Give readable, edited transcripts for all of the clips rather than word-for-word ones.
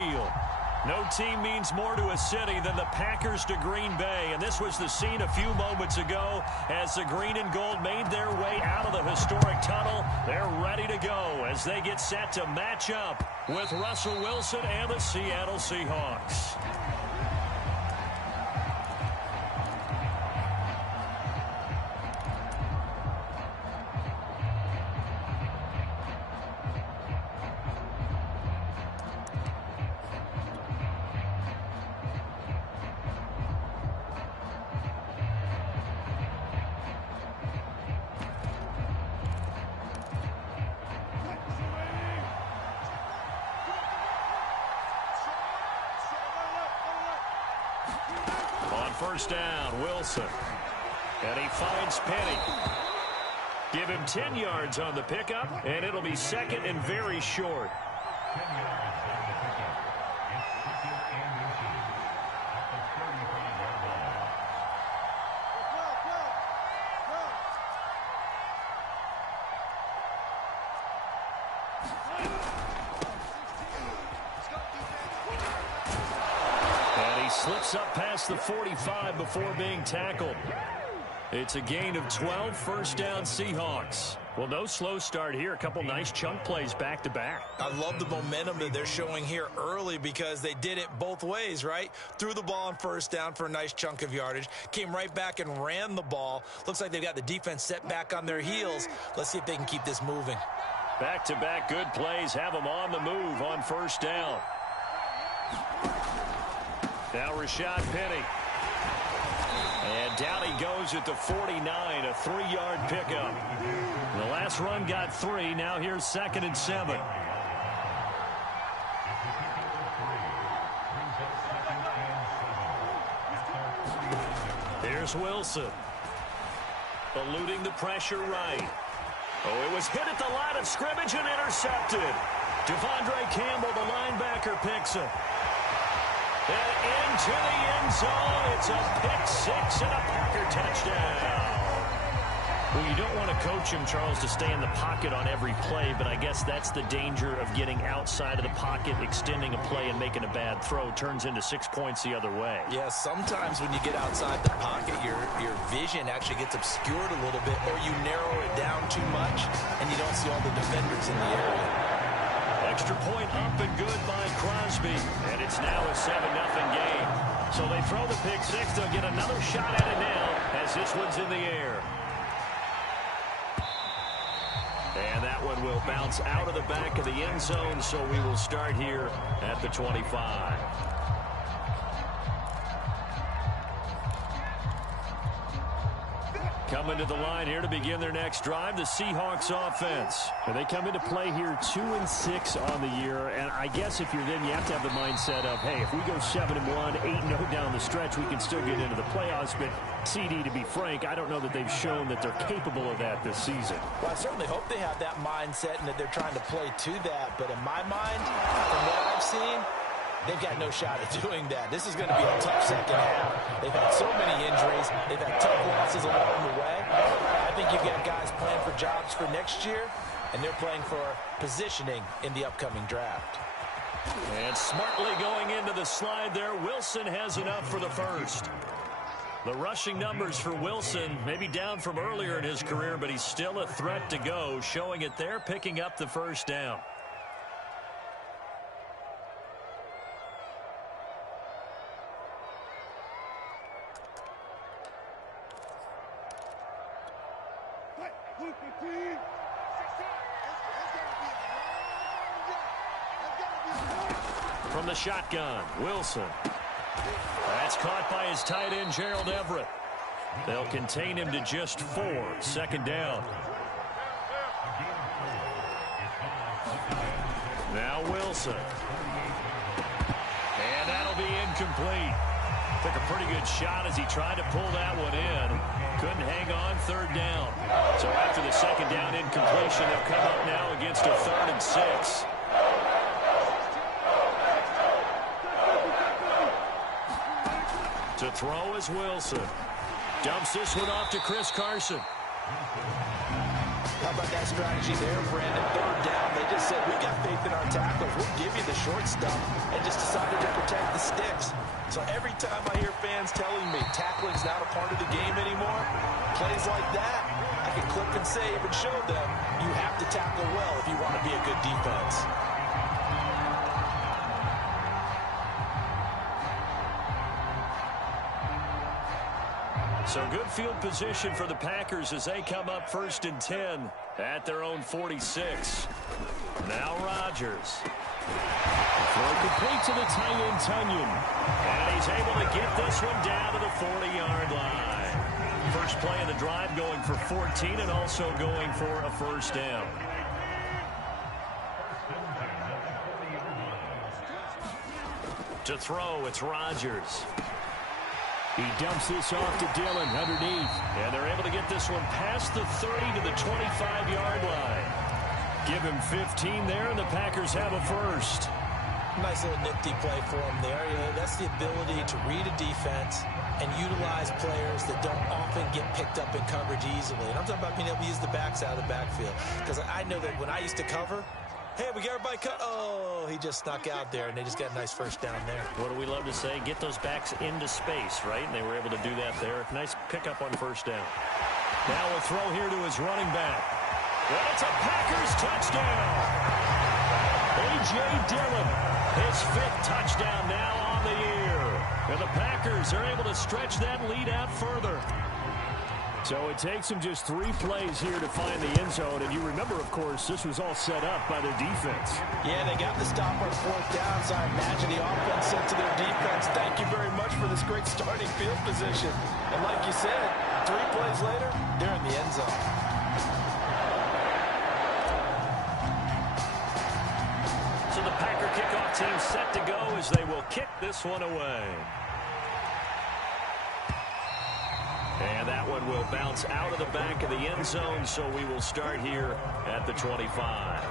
No team means more to a city than the Packers to Green Bay, and this was the scene a few moments ago as the green and gold made their way out of the historic tunnel. They're ready to go as they get set to match up with Russell Wilson and the Seattle Seahawks. First down, Wilson. And he finds Penny. Give him 10 yards on the pickup, and it'll be second and very short. Slips up past the 45 before being tackled. It's a gain of 12, first down Seahawks. Well, no slow start here. A couple nice chunk plays back-to-back. I love the momentum that they're showing here early because they did it both ways, right? Threw the ball on first down for a nice chunk of yardage. Came right back and ran the ball. Looks like they've got the defense set back on their heels. Let's see if they can keep this moving. Back-to-back good plays have them on the move on first down. Now Rashad Penny. And down he goes at the 49, a 3-yard pickup. The last run got 3. Now here's 2nd and 7. Here's Wilson. Eluding the pressure right. Oh, it was hit at the line of scrimmage and intercepted. Devondre Campbell, the linebacker, picks it. And into the end zone, it's a pick-6 and a Packer touchdown. Well, you don't want to coach him, Charles, to stay in the pocket on every play, but I guess that's the danger of getting outside of the pocket, extending a play, and making a bad throw. Turns into 6 points the other way. Yeah, sometimes when you get outside the pocket, your vision actually gets obscured a little bit, or you narrow it down too much, and you don't see all the defenders in the area. Extra point up and good by Crosby, and it's now a 7-0 game. So they throw the pick-6. They'll get another shot at it now as this one's in the air. And that one will bounce out of the back of the end zone, so we will start here at the 25. Coming to the line here to begin their next drive, the Seahawks offense. And they come into play here 2-6 on the year, and I guess if you're them, you have to have the mindset of, hey, if we go 7-1, 8-0 down the stretch, we can still get into the playoffs. But CD, to be frank, I don't know that they've shown that they're capable of that this season. Well, I certainly hope they have that mindset and that they're trying to play to that. But in my mind, from what I've seen, they've got no shot at doing that. This is going to be a tough second half. They've had so many injuries. They've had tough losses along the way. I think you've got guys playing for jobs for next year, and they're playing for positioning in the upcoming draft. And smartly going into the slide there, Wilson has enough for the first. The rushing numbers for Wilson may be down from earlier in his career, but he's still a threat to go, showing it there, picking up the first down. From the shotgun, Wilson. That's caught by his tight end, Gerald Everett. They'll contain him to just 4. 2nd down. Now Wilson. And that'll be incomplete. Took a pretty good shot as he tried to pull that one in. Couldn't hang on, 3rd down. So after the 2nd down incompletion, they'll come up now against a 3rd and 6. To throw is Wilson. Dumps this one off to Chris Carson. How about that strategy there, Brandon? Third down, they just said, we got faith in our tacklers. We'll give you the short stuff, and just decided to protect the sticks. So every time I hear fans telling me tackling's not a part of the game anymore, plays like that, I can clip and save and show them you have to tackle well if you want to be a good defense. So good field position for the Packers as they come up 1st and 10 at their own 46. Now Rodgers. Throw complete to the tight end, Tunyon. And he's able to get this one down to the 40-yard line. First play of the drive going for 14 and also going for a first down. To throw, it's Rodgers. He dumps this off to Dillon underneath. And they're able to get this one past the 30 to the 25-yard line. Give him 15 there, and the Packers have a first. Nice little nifty play for him there. You know, that's the ability to read a defense and utilize players that don't often get picked up in coverage easily. And I'm talking about being able to use the backs out of the backfield. Because I know that when I used to cover, hey, we got everybody cut. Oh, he just snuck out there, and they just got a nice first down there. What do we love to say? Get those backs into space, right? And they were able to do that there. Nice pickup on first down. Now a throw here to his running back. Well, it's a Packers touchdown. A.J. Dillon, his 5th touchdown now on the year. And the Packers are able to stretch that lead out further. So it takes them just 3 plays here to find the end zone. And you remember, of course, this was all set up by their defense. Yeah, they got the stop on 4th down, so I imagine the offense said to their defense, thank you very much for this great starting field position. And like you said, 3 plays later, they're in the end zone. So the Packer kickoff team set to go as they will kick this one away. And that one will bounce out of the back of the end zone, so we will start here at the 25.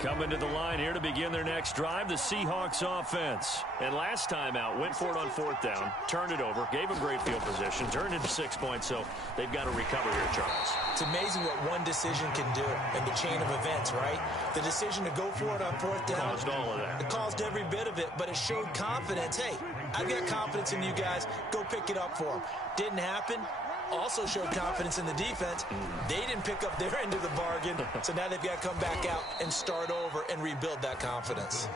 Coming to the line here to begin their next drive, the Seahawks offense. And last time out, went for it on 4th down, turned it over, gave them great field position, turned into 6 points, so they've got to recover here, Charles. It's amazing what one decision can do in the chain of events, right? The decision to go for it on 4th down. Caused all of that. It caused every bit of it, but it showed confidence. Hey, I've got confidence in you guys. Go pick it up for them. Didn't happen. Also showed confidence in the defense. They didn't pick up their end of the bargain, so now they've got to come back out and start over and rebuild that confidence.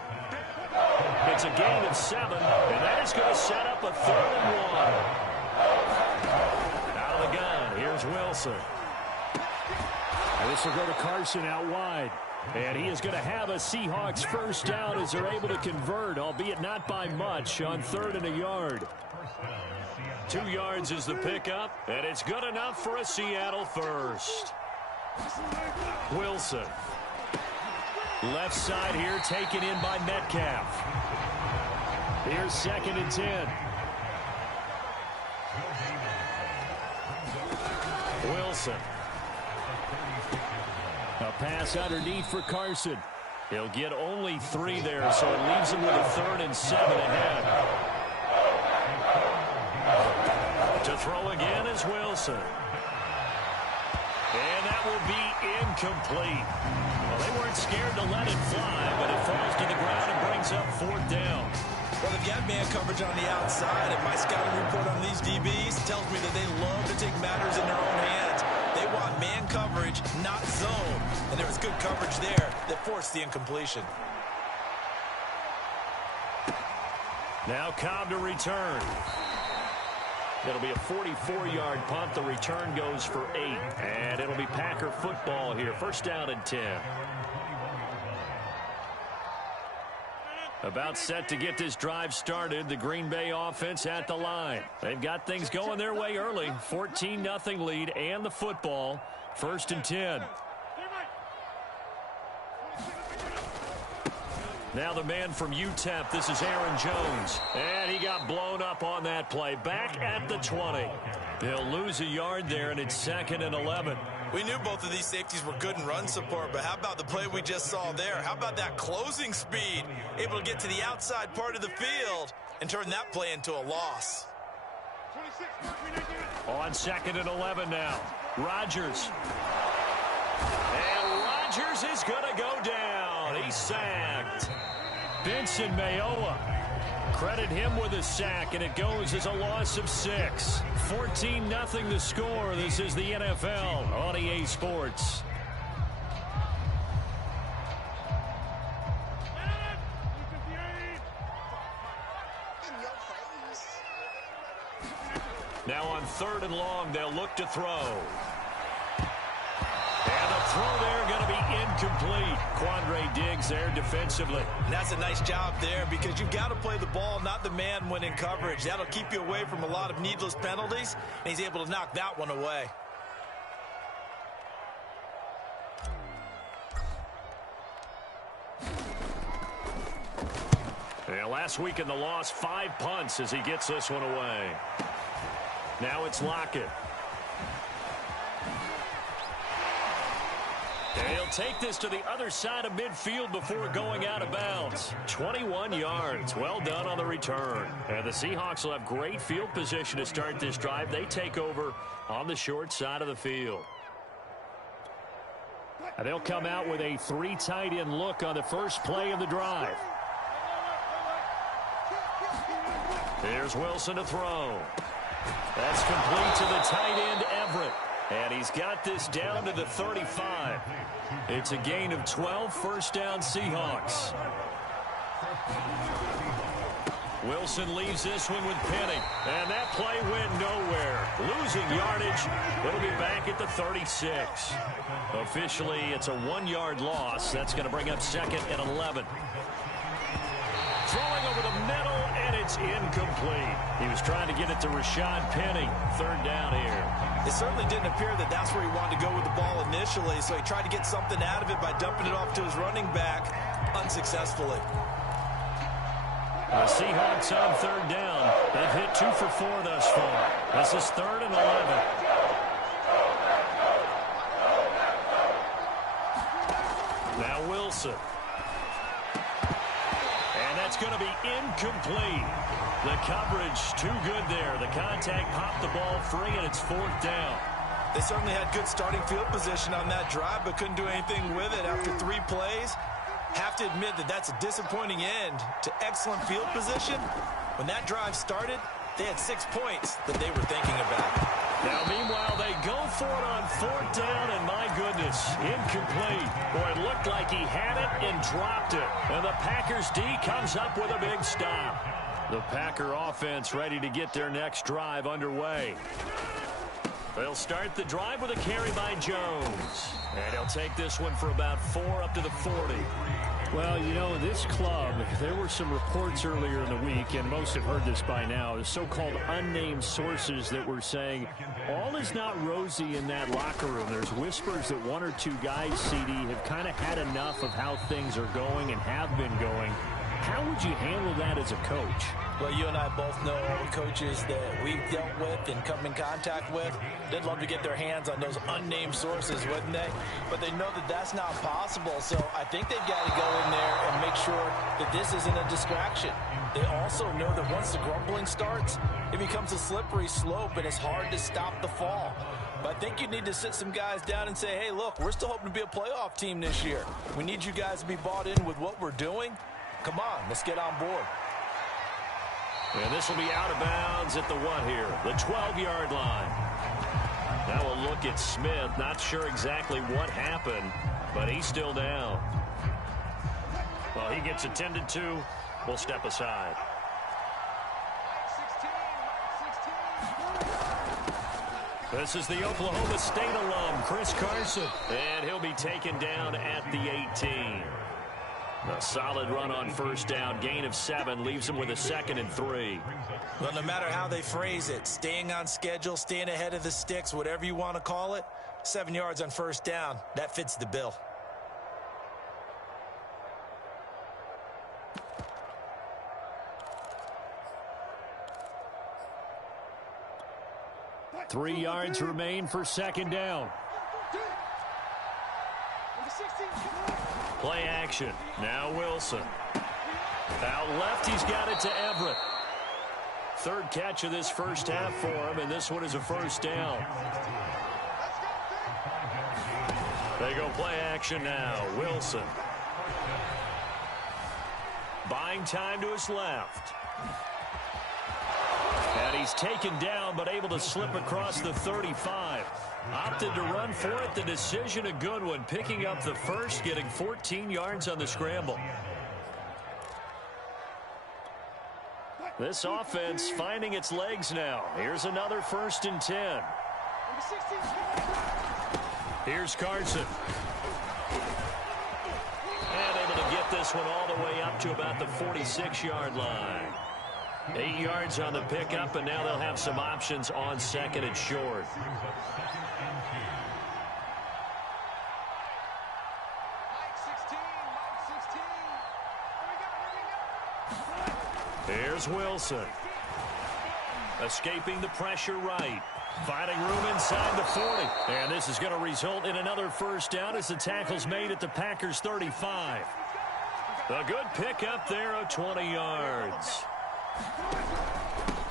It's a gain of 7, and that is going to set up a 3rd and 1. Out of the gun, here's Wilson. And this will go to Carson out wide. And he is going to have a Seahawks first down as they're able to convert, albeit not by much, on 3rd and a yard. 2 yards is the pickup, and it's good enough for a Seattle first. Wilson. Left side here, taken in by Metcalf. Here's 2nd and 10. Wilson. A pass underneath for Carson. He'll get only 3 there, so it leaves him with a 3rd and 7 ahead. To throw again is Wilson. And that will be incomplete. Well, they weren't scared to let it fly, but it falls to the ground and brings up 4th down. Well, they've got man coverage on the outside, and my scouting report on these DBs tells me that they love to take matters in their own hands. They want man coverage, not zone. And there was good coverage there that forced the incompletion. Now Cobb to return. It'll be a 44-yard punt. The return goes for 8. And it'll be Packer football here. First down and 10. About set to get this drive started. The Green Bay offense at the line. They've got things going their way early. 14-0 lead and the football. First and 10. Now the man from UTEP, this is Aaron Jones. And he got blown up on that play. Back at the 20. They'll lose a yard there, and it's 2nd and 11. We knew both of these safeties were good in run support, but how about the play we just saw there? How about that closing speed? Able to get to the outside part of the field and turn that play into a loss. On 2nd and 11 now. Rodgers. And Rodgers is going to go down. He's sacked. Benson Mayowa. Credit him with a sack, and it goes as a loss of 6. 14-0 the score. This is the NFL on EA Sports. Now on 3rd and long, they'll look to throw. And the throw there going to be incomplete. Quandre Diggs there defensively. And that's a nice job there because you've got to play the ball, not the man when in coverage. That'll keep you away from a lot of needless penalties, and he's able to knock that one away. Yeah, last week in the loss, 5 punts as he gets this one away. Now it's Lockett. And he'll take this to the other side of midfield before going out of bounds. 21 yards. Well done on the return. And the Seahawks will have great field position to start this drive. They take over on the short side of the field. And they'll come out with a 3 tight end look on the first play of the drive. Here's Wilson to throw. That's complete to the tight end, Everett. And he's got this down to the 35. It's a gain of 12, first down Seahawks. Wilson leaves this one with Penny. And that play went nowhere. Losing yardage. It'll be back at the 36. Officially, it's a 1-yard loss. That's going to bring up 2nd and 11. Throwing over the middle, and it's incomplete. He was trying to get it to Rashad Penny. 3rd down here. It certainly didn't appear that that's where he wanted to go with the ball initially, so he tried to get something out of it by dumping it off to his running back unsuccessfully. The Seahawks on 3rd down. They've hit 2 for 4 thus far. This is 3rd and 11. Now Wilson. And that's going to be incomplete. The coverage too good there. The contact popped the ball free, and it's 4th down. They certainly had good starting field position on that drive, but couldn't do anything with it after 3 plays. Have to admit that that's a disappointing end to excellent field position. When that drive started, they had 6 points that they were thinking about. Now, meanwhile, they go for it on 4th down, and my goodness, incomplete. Boy, it looked like he had it and dropped it. And the Packers D comes up with a big stop. The Packer offense ready to get their next drive underway. They'll start the drive with a carry by Jones. And he'll take this one for about 4 up to the 40. Well, you know, this club, there were some reports earlier in the week, and most have heard this by now, the so-called unnamed sources that were saying all is not rosy in that locker room. There's whispers that 1 or 2 guys, CD, have kind of had enough of how things are going and have been going. How would you handle that as a coach? Well, you and I both know all the coaches that we've dealt with and come in contact with. They'd love to get their hands on those unnamed sources, wouldn't they? But they know that that's not possible, so I think they've got to go in there and make sure that this isn't a distraction. They also know that once the grumbling starts, it becomes a slippery slope, and it's hard to stop the fall. But I think you need to sit some guys down and say, hey, look, we're still hoping to be a playoff team this year. We need you guys to be bought in with what we're doing. Come on, let's get on board. And this will be out of bounds at the what here? The 12-yard line. Now we'll look at Smith. Not sure exactly what happened, but he's still down. Well, he gets attended to. We'll step aside. This is the Oklahoma State alum, Chris Carson. And he'll be taken down at the 18. A solid run on first down. Gain of 7 leaves him with a 2nd and 3. Well, no matter how they phrase it, staying on schedule, staying ahead of the sticks, whatever you want to call it, 7 yards on first down, that fits the bill. Three yards remain for 2nd down. Play action. Now Wilson. Out left, he's got it to Everett. Third catch of this first half for him, and this one is a first down. They go play action now. Wilson. Buying time to his left. And he's taken down, but able to slip across the 35. Opted to run for it. The decision a good one. Picking up the first, getting 14 yards on the scramble. This offense finding its legs now. Here's another 1st and 10. Here's Carson. And able to get this one all the way up to about the 46-yard line. 8 yards on the pickup, and now they'll have some options on 2nd and short. Here's Wilson. Escaping the pressure right. Finding room inside the 40. And this is going to result in another first down as the tackle's made at the Packers' 35. A good pickup there of 20 yards.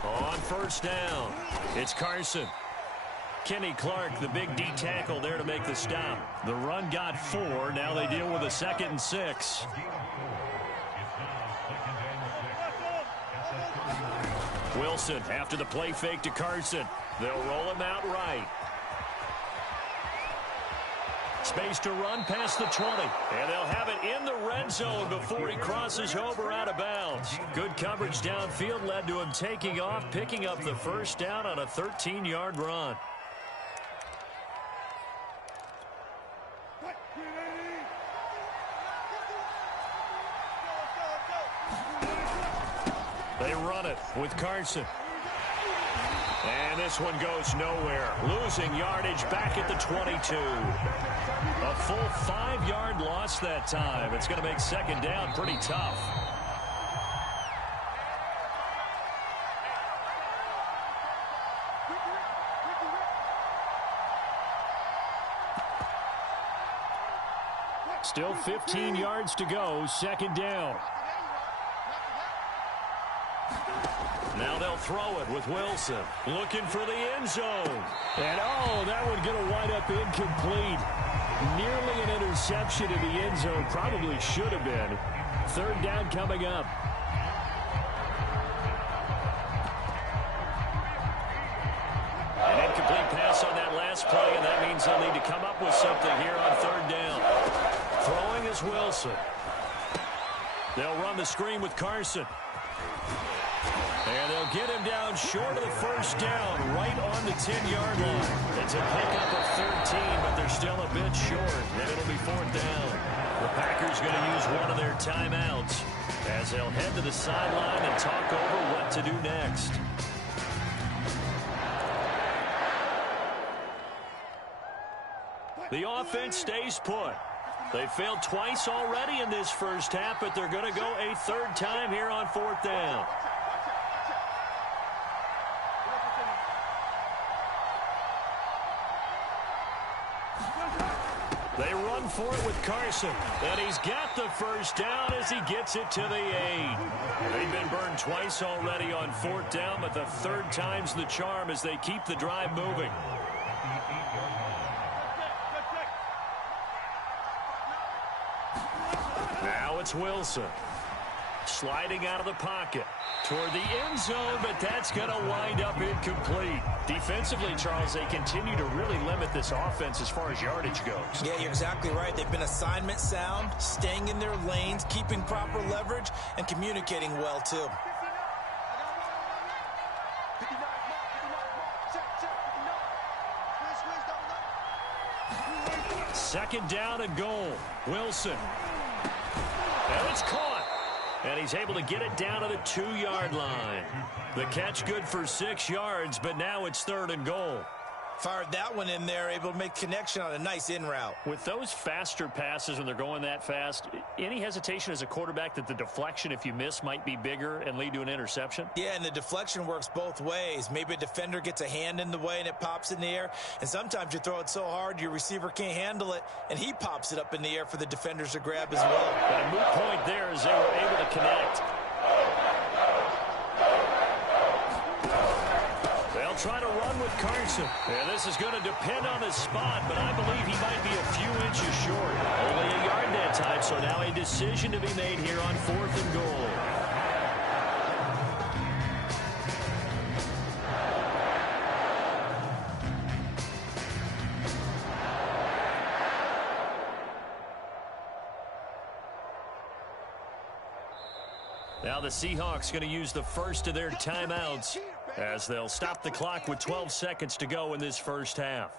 On first down, it's Carson. Kenny Clark, the big D tackle there to make the stop. The run got 4. Now they deal with a 2nd and 6. Wilson after the play fake to Carson. They'll roll him out right. Space to run past the 20. And they'll have it in the red zone before he crosses over out of bounds. Good coverage downfield led to him taking off, picking up the first down on a 13-yard run. They run it with Carson. And this one goes nowhere. Losing yardage back at the 22. A full 5-yard loss that time. It's going to make 2nd down pretty tough. Still 15 yards to go. 2nd down. Now they'll throw it with Wilson. Looking for the end zone. And, oh, that one going to wind up incomplete. Nearly an interception in the end zone. Probably should have been. 3rd down coming up. An incomplete pass on that last play, and that means they'll need to come up with something here on 3rd down. Throwing is Wilson. They'll run the screen with Carson. And they'll get him down short of the first down, right on the 10-yard line. It's a pickup of 13, but they're still a bit short, and it'll be 4th down. The Packers going to use one of their timeouts as they'll head to the sideline and talk over what to do next. The offense stays put. They failed twice already in this first half, but they're going to go a 3rd time here on 4th down. They run for it with Carson, and he's got the first down as he gets it to the 8. They've been burned twice already on 4th down, but the 3rd time's the charm as they keep the drive moving. Now it's Wilson. Sliding out of the pocket toward the end zone, but that's going to wind up incomplete. Defensively, Charles, they continue to really limit this offense as far as yardage goes. Yeah, you're exactly right. They've been assignment sound, staying in their lanes, keeping proper leverage, and communicating well, too. Second down and goal. Wilson. And it's caught. And he's able to get it down to the 2-yard line. The catch good for 6 yards, but now it's 3rd and goal. Fired that one in there, able to make connection on a nice in route. With those faster passes when they're going that fast, any hesitation as a quarterback that the deflection, if you miss, might be bigger and lead to an interception? Yeah, and the deflection works both ways. Maybe a defender gets a hand in the way and it pops in the air, and sometimes you throw it so hard your receiver can't handle it, and he pops it up in the air for the defenders to grab as well. But a moot point there as they were able to connect. They'll try to run with Carson. Yeah, this is going to depend on his spot, but I believe he might be a few inches short. Only a yard that time, so now a decision to be made here on 4th and goal. Now the Seahawks going to use the first of their timeouts as they'll stop the clock with 12 seconds to go in this first half.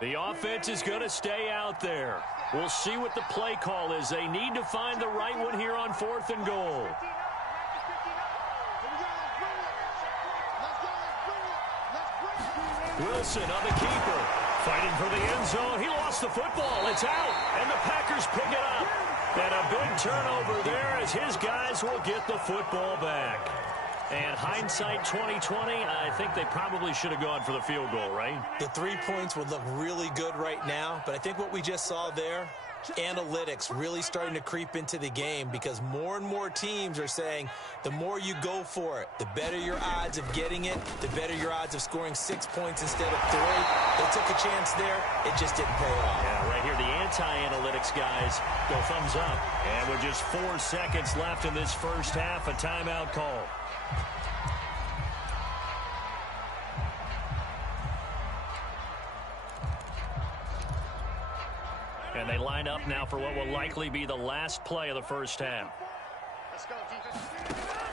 The offense is going to stay out there. We'll see what the play call is. They need to find the right one here on 4th and goal. Wilson on the keeper. Fighting for the end zone. He lost the football. It's out. And the Packers pick it up. And a big turnover there as his guys will get the football back. And hindsight 2020, I think they probably should have gone for the field goal, right? The 3 points would look really good right now, but I think what we just saw there, analytics really starting to creep into the game because more and more teams are saying the more you go for it, the better your odds of getting it, the better your odds of scoring 6 points instead of 3. They took a chance there. It just didn't pay off. Yeah, right here, the anti-analytics guys go thumbs up. And with just 4 seconds left in this first half, a timeout call. And they line up now for what will likely be the last play of the first half.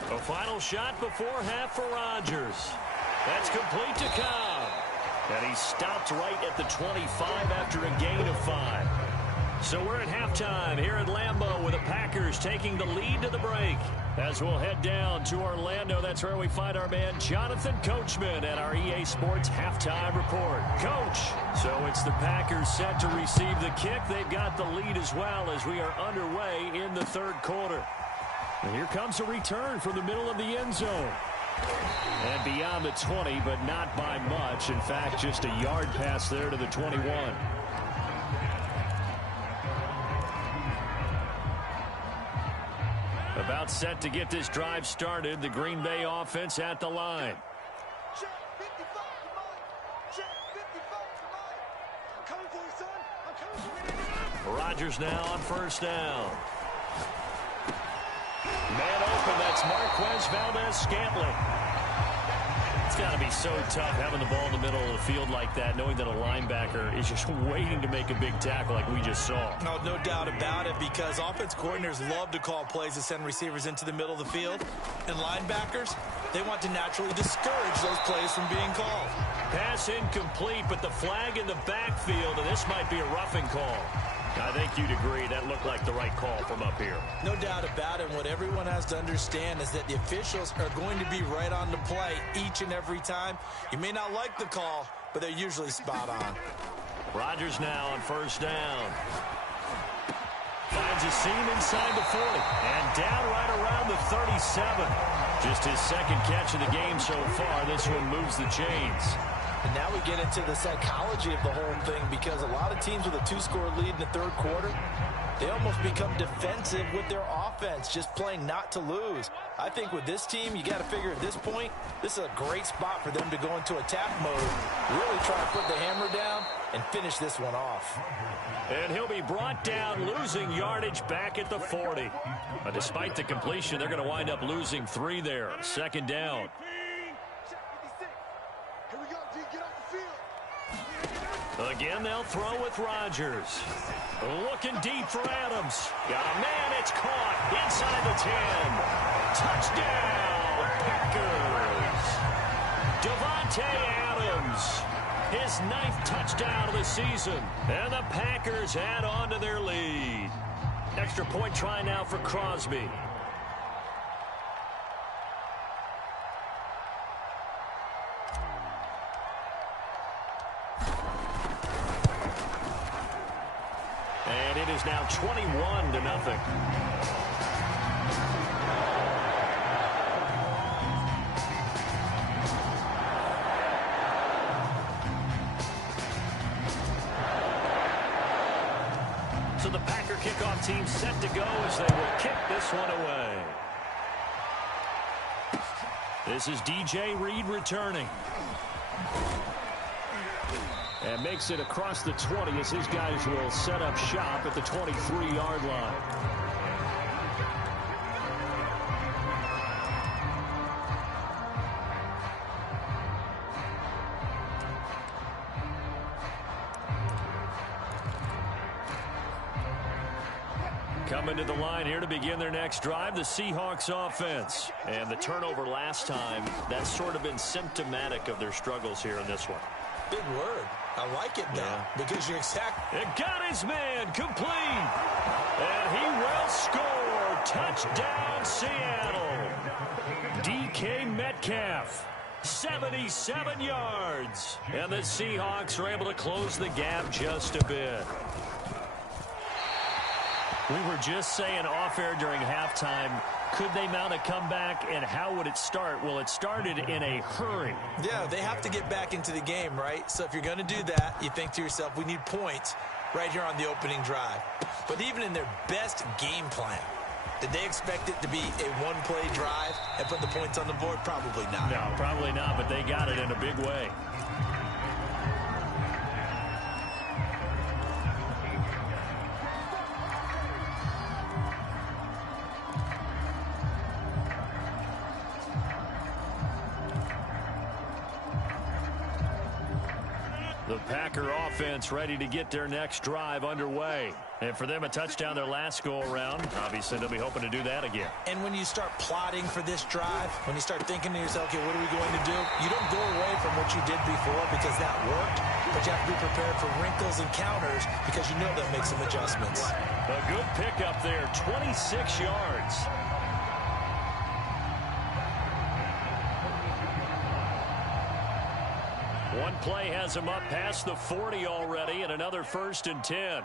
A final shot before half for Rodgers. That's complete to Cobb. And he stopped right at the 25 after a gain of 5. So we're at halftime here at Lambeau with the Packers taking the lead to the break. As we'll head down to Orlando, that's where we find our man Jonathan Coachman at our EA Sports Halftime Report. Coach, so it's the Packers set to receive the kick. They've got the lead as well as we are underway in the third quarter. And here comes a return from the middle of the end zone. And beyond the 20, but not by much. In fact, just a yard pass there to the 21. About set to get this drive started. The Green Bay offense at the line. Rodgers now on first down. Man open, that's Marquez Valdez-Scantling. It's got to be so tough having the ball in the middle of the field like that, knowing that a linebacker is just waiting to make a big tackle like we just saw. No doubt about it, because offense coordinators love to call plays to send receivers into the middle of the field. And linebackers, they want to naturally discourage those plays from being called. Pass incomplete, but the flag in the backfield, and this might be a roughing call. I think you'd agree that looked like the right call from up here. No doubt about it. What everyone has to understand is that the officials are going to be right on the play each and every time. You may not like the call, but they're usually spot on. Rodgers now on first down. Finds a seam inside the 40. And down right around the 37. Just his second catch of the game so far. This one moves the chains. And now we get into the psychology of the whole thing, because a lot of teams with a 2-score lead in the third quarter, They almost become defensive with their offense, just playing not to lose. I think with this team, you got to figure at this point, this is a great spot for them to go into attack mode, really try to put the hammer down and finish this one off. And he'll be brought down, losing yardage back at the 40. But despite the completion, they're going to wind up losing 3 there. Second down. Again, they'll throw with Rodgers. Looking deep for Adams. Got a man, it's caught inside the 10. Touchdown, Packers. Davante Adams, his 9th touchdown of the season. And the Packers add on to their lead. Extra point try now for Crosby. And it is now 21-0. So the Packer kickoff team set to go as they will kick this one away. This is DJ Reed returning. And makes it across the 20 as his guys will set up shop at the 23-yard line. Coming to the line here to begin their next drive, the Seahawks offense. And the turnover last time, that's sort of been symptomatic of their struggles here in this one. Big word. I like it now because you're exact. It got his man complete. And he will score. Touchdown, Seattle. DK Metcalf, 77 yards. And the Seahawks are able to close the gap just a bit. We were just saying off-air during halftime, could they mount a comeback, and how would it start? Well, it started in a hurry. Yeah, they have to get back into the game, right? So if you're going to do that, you think to yourself, we need points right here on the opening drive. But even in their best game plan, did they expect it to be a one-play drive and put the points on the board? Probably not. No, probably not, but they got it in a big way. The Packer offense ready to get their next drive underway. And for them, a touchdown their last go-around. Obviously, they'll be hoping to do that again. And when you start plotting for this drive, when you start thinking to yourself, okay, what are we going to do? You don't go away from what you did before because that worked, but you have to be prepared for wrinkles and counters because you know they'll make some adjustments. A good pickup there, 26 yards. One play has him up past the 40 already, and another 1st and 10.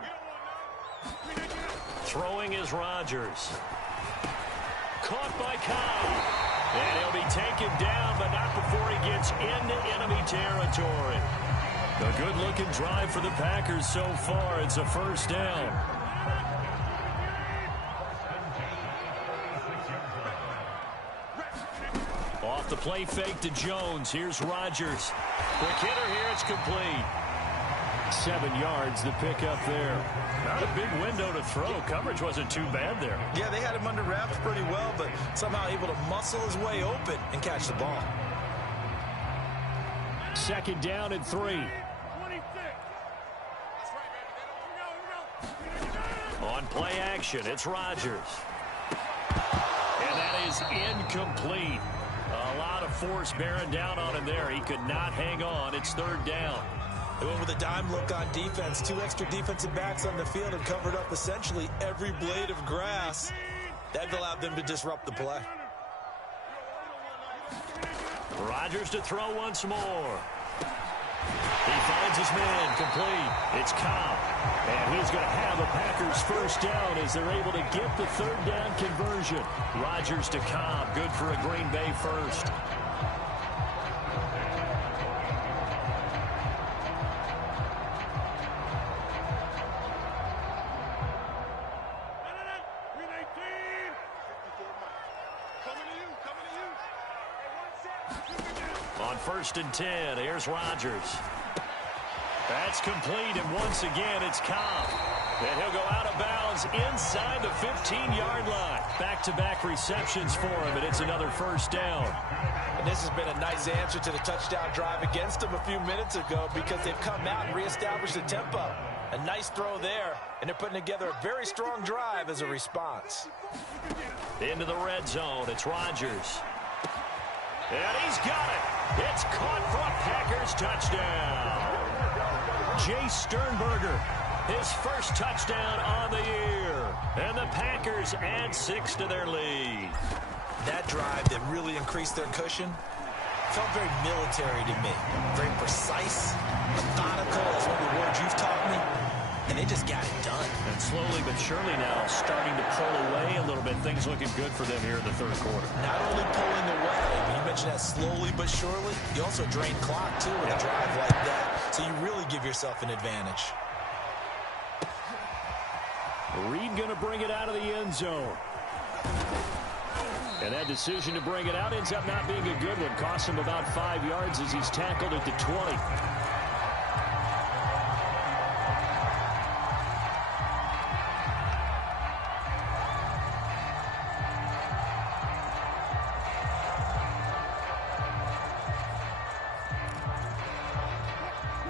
Throwing is Rodgers. Caught by Cobb. And he'll be taken down, but not before he gets into enemy territory. A good-looking drive for the Packers so far. It's a 1st down. Off the play fake to Jones. Here's Rodgers. Quick hitter here. It's complete. 7 yards, the pickup there. Not a big window to throw. Coverage wasn't too bad there. Yeah, they had him under wraps pretty well, but somehow able to muscle his way open and catch the ball. 2nd down and 3. On play action, it's Rodgers. And that is incomplete. A lot of force bearing down on him there. He could not hang on. It's 3rd down. They went with a dime look on defense. 2 extra defensive backs on the field and covered up essentially every blade of grass. That allowed them to disrupt the play. Rodgers to throw once more. He finds his man complete. It's Cobb. And he's going to have a Packers 1st down as they're able to get the 3rd down conversion. Rodgers to Cobb. Good for a Green Bay 1st. first and 10. Here's Rodgers. That's complete, and once again, it's Cobb. And he'll go out of bounds inside the 15-yard line. Back-to-back receptions for him, and it's another first down. And this has been a nice answer to the touchdown drive against them a few minutes ago because they've come out and reestablished the tempo. A nice throw there, and they're putting together a very strong drive as a response. Into the red zone, it's Rodgers. And he's got it. It's caught for a Packers touchdown. Jay Sternberger, his first touchdown on the year. And the Packers add 6 to their lead. That drive that really increased their cushion felt very military to me. Very precise, methodical, is one of the words you've taught me. And they just got it done. And slowly but surely now starting to pull away a little bit. Things looking good for them here in the third quarter. Not only pulling away, when you mentioned that slowly but surely, you also drain clock too with a drive like that. So you really give yourself an advantage. Reed going to bring it out of the end zone. And that decision to bring it out ends up not being a good one. Costs him about 5 yards as he's tackled at the 20.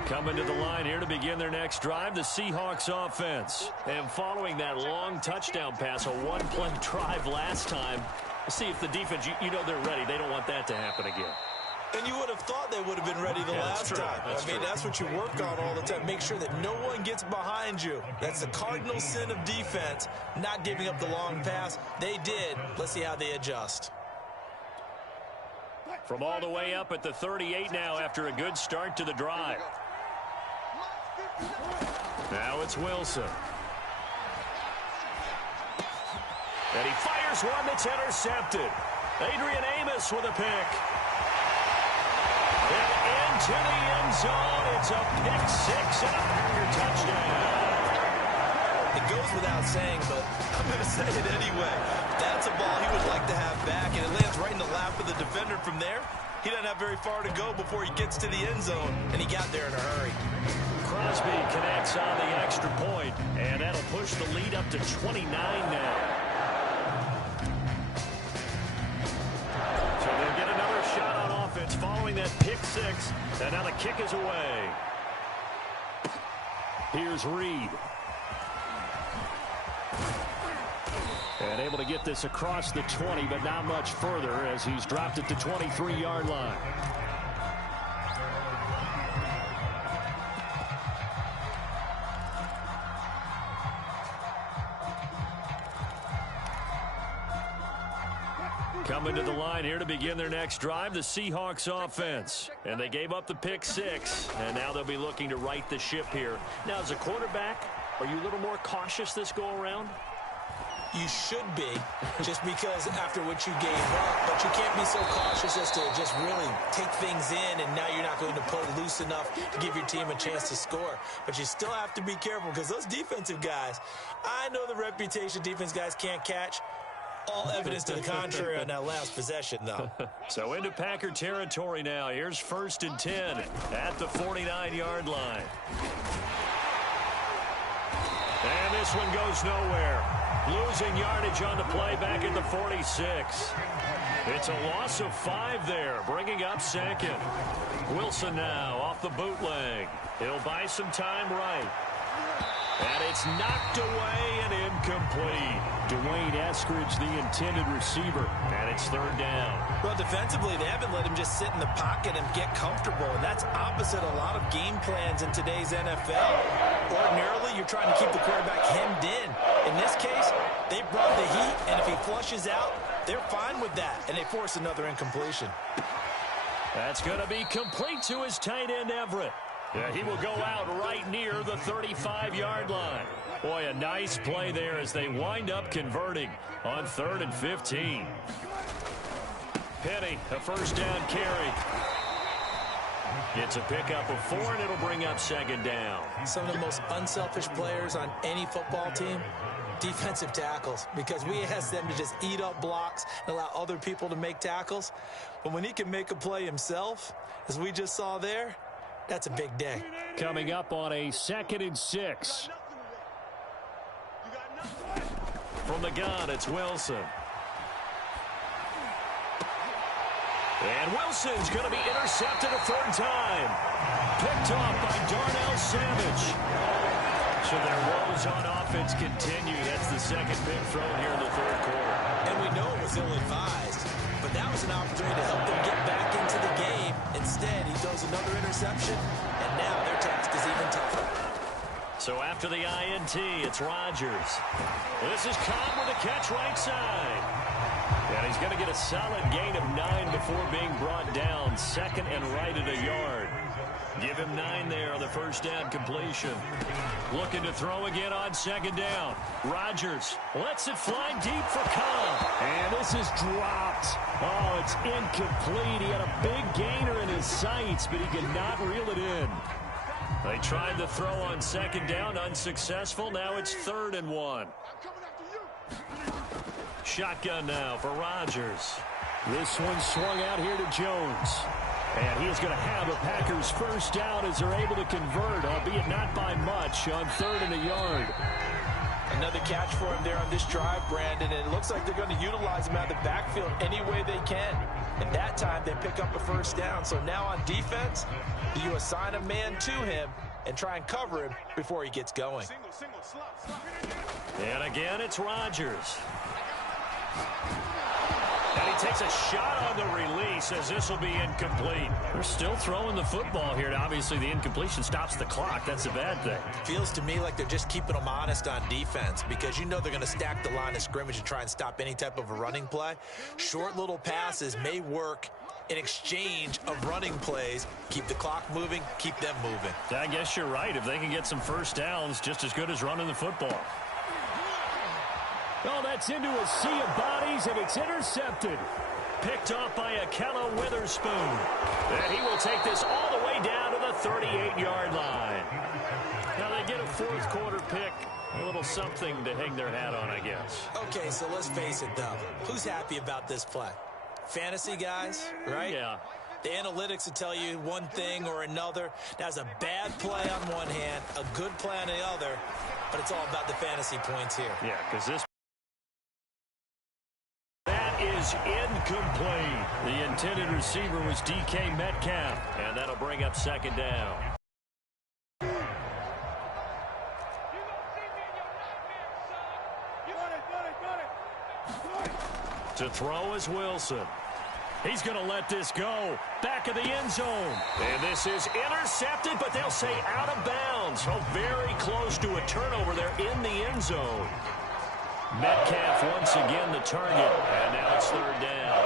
Coming to the line here to begin their next drive, the Seahawks offense. And following that long touchdown pass, a one-play drive last time, see if the defense, you know they're ready. They don't want that to happen again. And you would have thought they would have been ready the last time. That's what you work on all the time. Make sure that no one gets behind you. That's the cardinal sin of defense, not giving up the long pass. They did. Let's see how they adjust. From all the way up at the 38 now after a good start to the drive. Now it's Wilson. And he fires one that's intercepted. Adrian Amos with a pick. And into the end zone. It's a pick six and a Packer touchdown. It goes without saying, but I'm going to say it anyway. That's a ball he would like to have back, and it lands right in the lap of the defender from there. He doesn't have very far to go before he gets to the end zone, and he got there in a hurry. Crosby connects on the extra point, and that'll push the lead up to 29 now. So they'll get another shot on offense following that pick six, and now the kick is away. Here's Reed. And able to get this across the 20, but not much further as he's dropped it to 23-yard line. Coming to the line here to begin their next drive, the Seahawks offense. And they gave up the pick six, and now they'll be looking to right the ship here. Now, as a quarterback, are you a little more cautious this go-around? You should be, just because after what you gave up, but you can't be so cautious as to just really take things in, and now you're not going to pull loose enough to give your team a chance to score. But you still have to be careful, because those defensive guys, I know the reputation defense guys can't catch. All evidence to the contrary on that last possession, though. So into Packer territory now. Here's 1st and 10 at the 49-yard line. And this one goes nowhere. Losing yardage on the play back at the 46. It's a loss of 5 there, bringing up second. Wilson now off the bootleg. He'll buy some time right. And it's knocked away and incomplete. Dwayne Eskridge, the intended receiver, and it's 3rd down. Well, defensively, they haven't let him just sit in the pocket and get comfortable, and that's opposite a lot of game plans in today's NFL. Ordinarily, you're trying to keep the quarterback hemmed in. In this case, they brought the heat, and if he flushes out, they're fine with that, and they force another incompletion. That's going to be complete to his tight end, Everett. Yeah, he will go out right near the 35-yard line. Boy, a nice play there as they wind up converting on 3rd and 15. Penny, a 1st down carry. Gets a pickup of 4, and it'll bring up 2nd down. Some of the most unselfish players on any football team defensive tackles, because we ask them to just eat up blocks and allow other people to make tackles. But when he can make a play himself, as we just saw there, that's a big day. Coming up on a 2nd and 6. From the gun, it's Wilson. And Wilson's going to be intercepted a 3rd time. Picked off by Darnell Savage. So their woes on offense continue. That's the 2nd pick thrown here in the 3rd quarter. And we know it was ill-advised, but that was an opportunity to help them get back into the game. Instead, he throws another interception, and now their task is even tougher. So after the INT, it's Rodgers. This is Cobb with a catch right side. And he's going to get a solid gain of 9 before being brought down. 2nd and right at a yard. Give him 9 there on the 1st down completion. Looking to throw again on 2nd down. Rodgers lets it fly deep for Cobb. And this is dropped. Oh, it's incomplete. He had a big gainer in his sights, but he could not reel it in. They tried the throw on 2nd down, unsuccessful. Now it's 3rd and 1. Shotgun now for Rodgers. This one swung out here to Jones. And he is going to have a Packers 1st down as they're able to convert, albeit not by much, on 3rd and a yard. Another catch for him there on this drive, Brandon, and it looks like they're going to utilize him out of the backfield any way they can. And that time they pick up a 1st down. So now on defense, you assign a man to him and try and cover him before he gets going. And again, it's Rodgers. And he takes a shot on the release as this will be incomplete. They're still throwing the football here. Obviously, the incompletion stops the clock. That's a bad thing. Feels to me like they're just keeping them honest on defense, because you know they're going to stack the line of scrimmage and try and stop any type of a running play. Short little passes may work in exchange of running plays. Keep the clock moving, keep them moving. I guess you're right. If they can get some 1st downs, just as good as running the football. Oh, that's into a sea of bodies, and it's intercepted. Picked off by Akella Witherspoon. And he will take this all the way down to the 38-yard line. Now they get a 4th quarter pick. A little something to hang their hat on, I guess. Okay, so let's face it, though. Who's happy about this play? Fantasy guys, right? Yeah. The analytics will tell you one thing or another. That's a bad play on one hand, a good play on the other, but it's all about the fantasy points here. Yeah, because this is incomplete. The intended receiver was DK Metcalf. And that'll bring up 2nd down. To throw is Wilson. He's going to let this go. Back of the end zone. And this is intercepted, but they'll say out of bounds. So very close to a turnover there in the end zone. Metcalf once again the target. And now it's 3rd down.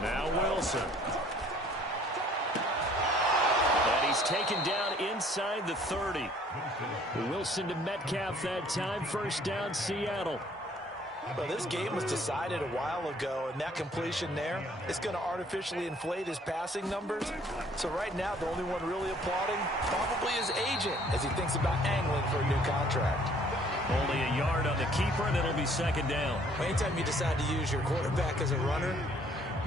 Now Wilson. And he's taken down inside the 30. Wilson to Metcalf that time. 1st down, Seattle. Well, this game was decided a while ago, and that completion there is going to artificially inflate his passing numbers. So right now, the only one really applauding probably his agent as he thinks about angling for a new contract. Only a yard on the keeper, and it'll be 2nd down. Anytime you decide to use your quarterback as a runner,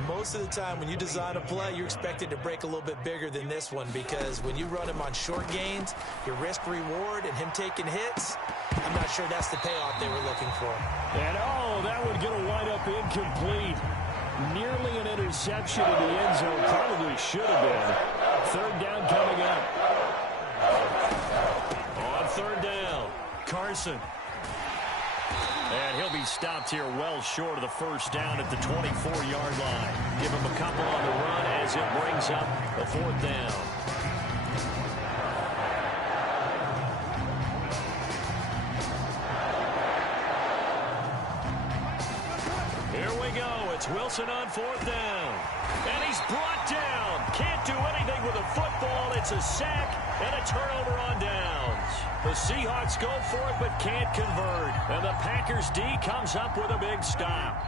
most of the time when you design a play, you're expected to break a little bit bigger than this one, because when you run him on short gains, your risk-reward and him taking hits, I'm not sure that's the payoff they were looking for. And, oh, that one going to wind up incomplete. Nearly an interception in the end zone. Probably should have been. 3rd down coming up. On 3rd down, Carson. And he'll be stopped here well short of the 1st down at the 24-yard line. Give him a couple on the run as it brings up the 4th down. Here we go. It's Wilson on 4th down. And he's brought down. Can't do anything with a football. It's a sack and a turnover on downs. The Seahawks go for it but can't convert. And the Packers D comes up with a big stop.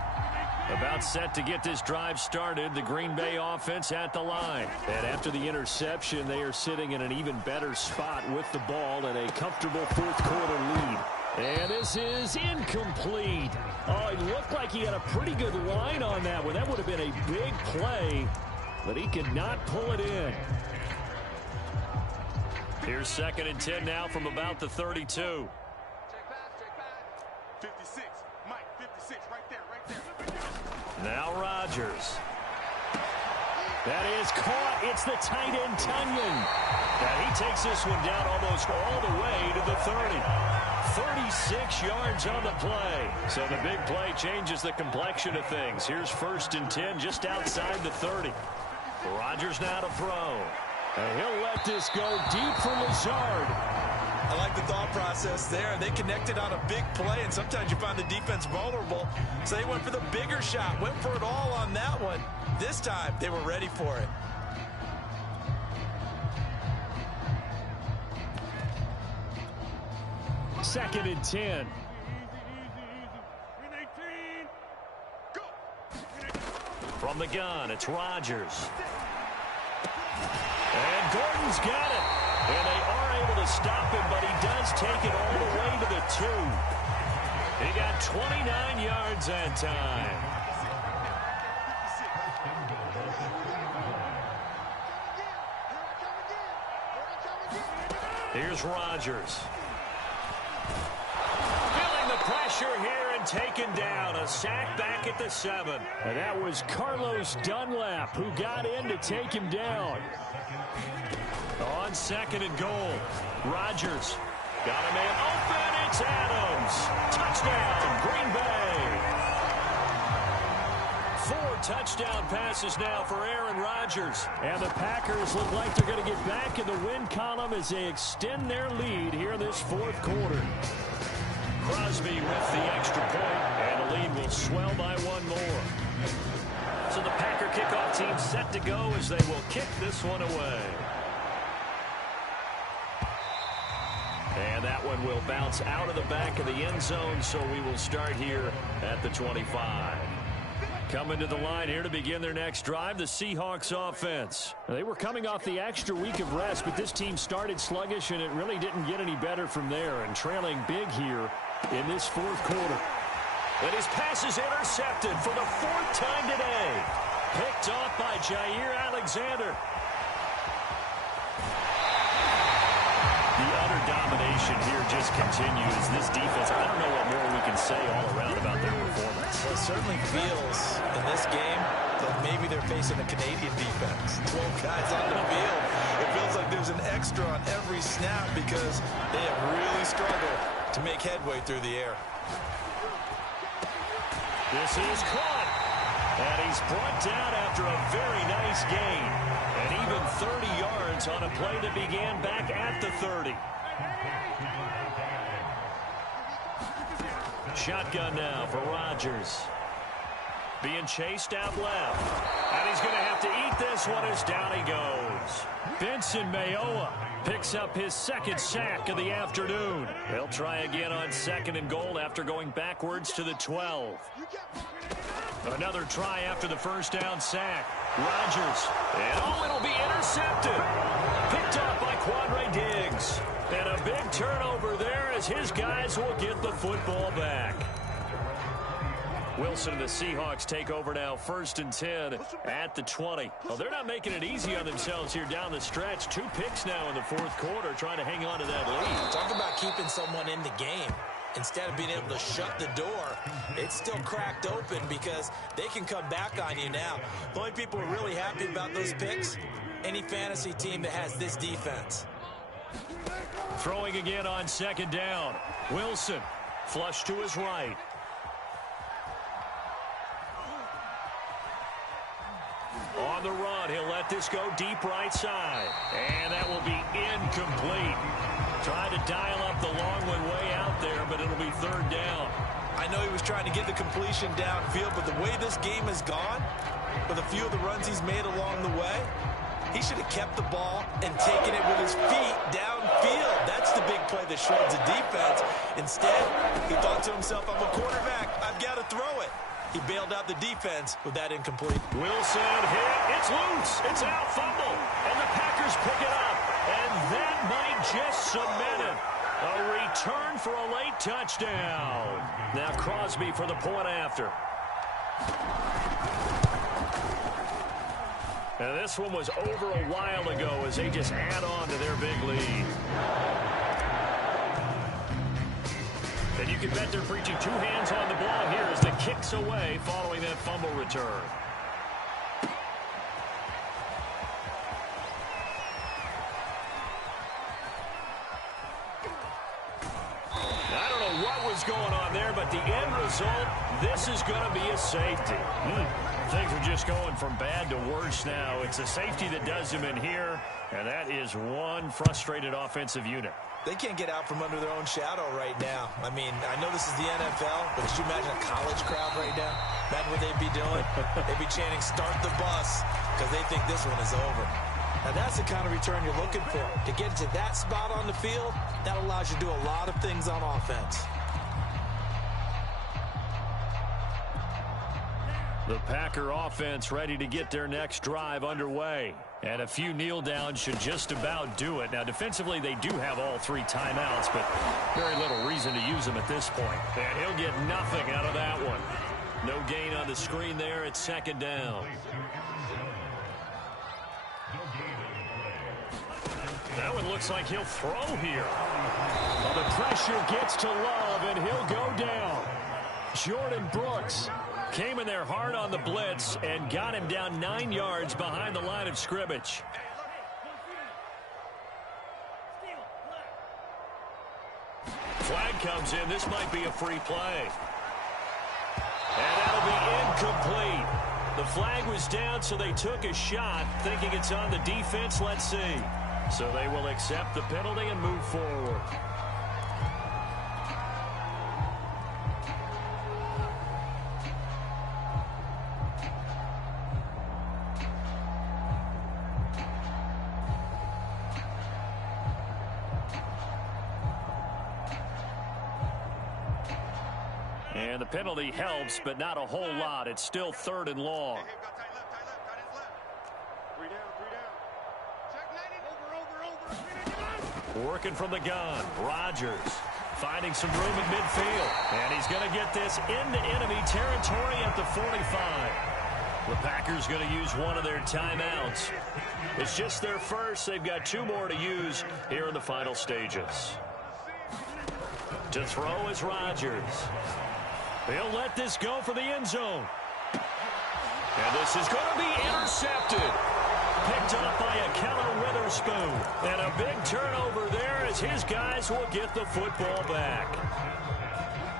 About set to get this drive started, the Green Bay offense at the line. And after the interception, they are sitting in an even better spot with the ball and a comfortable fourth quarter lead. And this is incomplete. Oh, it looked like he had a pretty good line on that one. That would have been a big play, but he could not pull it in. Here's 2nd and 10 now from about the 32. Check back. 56. Mike, 56. Right there. Now Rodgers. That is caught. It's the tight end, Tunyon. And he takes this one down almost all the way to the 30. 36 yards on the play. So the big play changes the complexion of things. Here's 1st and 10 just outside the 30. Rodgers now to throw. And he'll let this go deep for Lazard. I like the thought process there. They connected on a big play, and sometimes you find the defense vulnerable. So they went for the bigger shot, went for it all on that one. This time, they were ready for it. Second and 10. From the gun, it's Rodgers. And Gordon's got it. And they are able to stop him, but he does take it all the way to the 2. He got 29 yards that time. Here's Rodgers. Feeling the pressure here and taken down. A sack back at the 7. And that was Carlos Dunlap who got in to take him down. On 2nd and goal, Rodgers got a man open. It's Adams. Touchdown, Green Bay. 4 touchdown passes now for Aaron Rodgers. And the Packers look like they're going to get back in the win column as they extend their lead here in this 4th quarter. Crosby with the extra point, and the lead will swell by 1 more. So the Packer kickoff team set to go as they will kick this one away. And that one will bounce out of the back of the end zone, so we will start here at the 25. Coming to the line here to begin their next drive, the Seahawks offense. They were coming off the extra week of rest, but this team started sluggish, and it really didn't get any better from there, and trailing big here in this 4th quarter. And his pass is intercepted for the 4th time today. Picked off by Jair Alexander. The utter domination here just continues. This defense, I don't know what more we can say all around about their performance. Well, it certainly feels in this game that maybe they're facing a Canadian defense. 12 guys on the field. It feels like there's an extra on every snap because they have really struggled to make headway through the air. This is caught. And he's brought down after a very nice gain. And even 30 yards on a play that began back at the 30. Shotgun now for Rodgers. Being chased out left. And he's going to have to eat this one as down he goes. Benson Mayowa picks up his 2nd sack of the afternoon. He'll try again on 2nd and goal after going backwards to the 12. Another try after the 1st down sack. Rodgers. And it'll be intercepted. Picked up by Quandre Diggs. And a big turnover there as his guys will get the football back. Wilson and the Seahawks take over now, 1st and 10 at the 20. Well, they're not making it easy on themselves here down the stretch. 2 picks now in the 4th quarter trying to hang on to that lead. Talk about keeping someone in the game. Instead of being able to shut the door, it's still cracked open because they can come back on you now. The only people who are really happy about those picks, any fantasy team that has this defense. Throwing again on 2nd down. Wilson, flush to his right. On the run, he'll let this go deep right side. And that will be incomplete. Trying to dial up the long one way out there, but it'll be 3rd down. I know he was trying to get the completion downfield, but the way this game has gone, with a few of the runs he's made along the way, he should have kept the ball and taken it with his feet downfield. That's the big play that shreds the defense. Instead, he thought to himself, I'm a quarterback. I've got to throw it. He bailed out the defense with that incomplete. Wilson hit. It's loose. It's out. Fumble. And the Packers pick it up. And that might just cement it. A return for a late touchdown. Now Crosby for the point after. And this one was over a while ago as they just add on to their big lead. And you can bet they're preaching two hands on the ball here as the kick's away following that fumble return. I don't know what was going on there, but the end result, this is going to be a safety. Things are just going from bad to worse now. It's a safety that does them in here, and that is one frustrated offensive unit. They can't get out from under their own shadow right now. I mean, I know this is the NFL, but could you imagine a college crowd right now? Imagine what they'd be doing. They'd be chanting, "Start the bus," because they think this one is over. Now, that's the kind of return you're looking for. To get to that spot on the field, that allows you to do a lot of things on offense. The Packer offense ready to get their next drive underway. And a few kneel downs should just about do it. Now, defensively, they do have all three timeouts, but very little reason to use them at this point. And he'll get nothing out of that one. No gain on the screen there. It's second down. That one looks like he'll throw here. Well, the pressure gets to Love, and he'll go down. Jordan Brooks came in there hard on the blitz and got him down 9 yards behind the line of scrimmage. Flag comes in. This might be a free play. And that'll be incomplete. The flag was down, so they took a shot, thinking it's on the defense. Let's see. So they will accept the penalty and move forward. And the penalty helps, but not a whole lot. It's still third and long. Working from the gun. Rodgers finding some room in midfield. And he's going to get this into enemy territory at the 45. The Packers going to use one of their timeouts. It's just their first. They've got two more to use here in the final stages. To throw is Rodgers. He'll let this go for the end zone. And this is going to be intercepted. Picked up by a Keller Witherspoon. And a big turnover there as his guys will get the football back.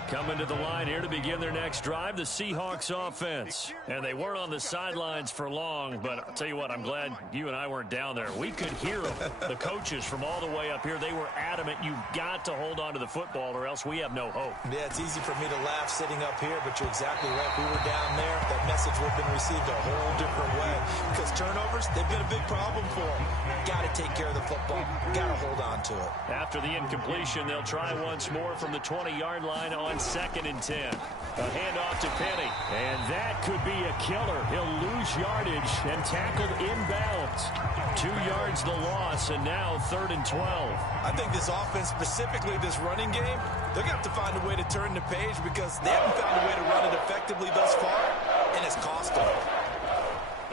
Coming to the line here to begin their next drive, the Seahawks offense. And they weren't on the sidelines for long, but I'll tell you what, I'm glad you and I weren't down there. We could hear them. The coaches from all the way up here, they were adamant, you've got to hold on to the football or else we have no hope. Yeah, it's easy for me to laugh sitting up here, but you're exactly right. If we were down there, that message would have been received a whole different way. Because turnovers, they've been a big problem for them. Got to take care of the football. Got to hold on to it. After the incompletion, they'll try once more from the 20-yard line on 2nd and 10. A handoff to Penny. And that could be a killer. He'll lose yardage and tackled inbounds. 2 yards the loss, and now 3rd and 12. I think this offense, specifically this running game, they're going to have to find a way to turn the page because they haven't found a way to run it effectively thus far, and it's cost them.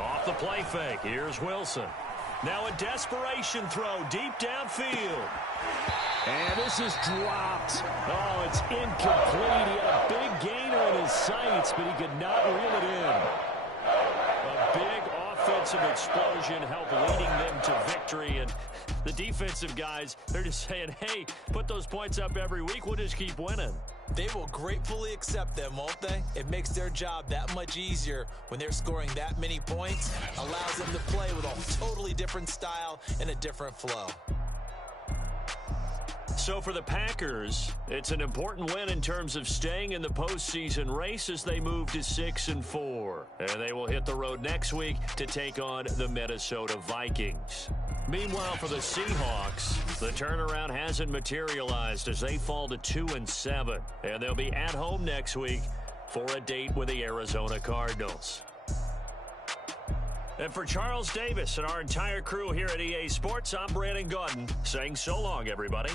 Off the play fake. Here's Wilson. Now a desperation throw deep downfield. And this is dropped. Oh, it's incomplete. He had a big gainer in his sights, but he could not reel it in. A big offensive explosion helped leading them to victory. And the defensive guys, they're just saying, hey, put those points up every week. We'll just keep winning. They will gratefully accept them, won't they? It makes their job that much easier when they're scoring that many points. Allows them to play with a totally different style and a different flow. So for the Packers, it's an important win in terms of staying in the postseason race as they move to 6-4. And they will hit the road next week to take on the Minnesota Vikings. Meanwhile, for the Seahawks, the turnaround hasn't materialized as they fall to 2-7. And they'll be at home next week for a date with the Arizona Cardinals. And for Charles Davis and our entire crew here at EA Sports, I'm Brandon Gaudin saying so long, everybody.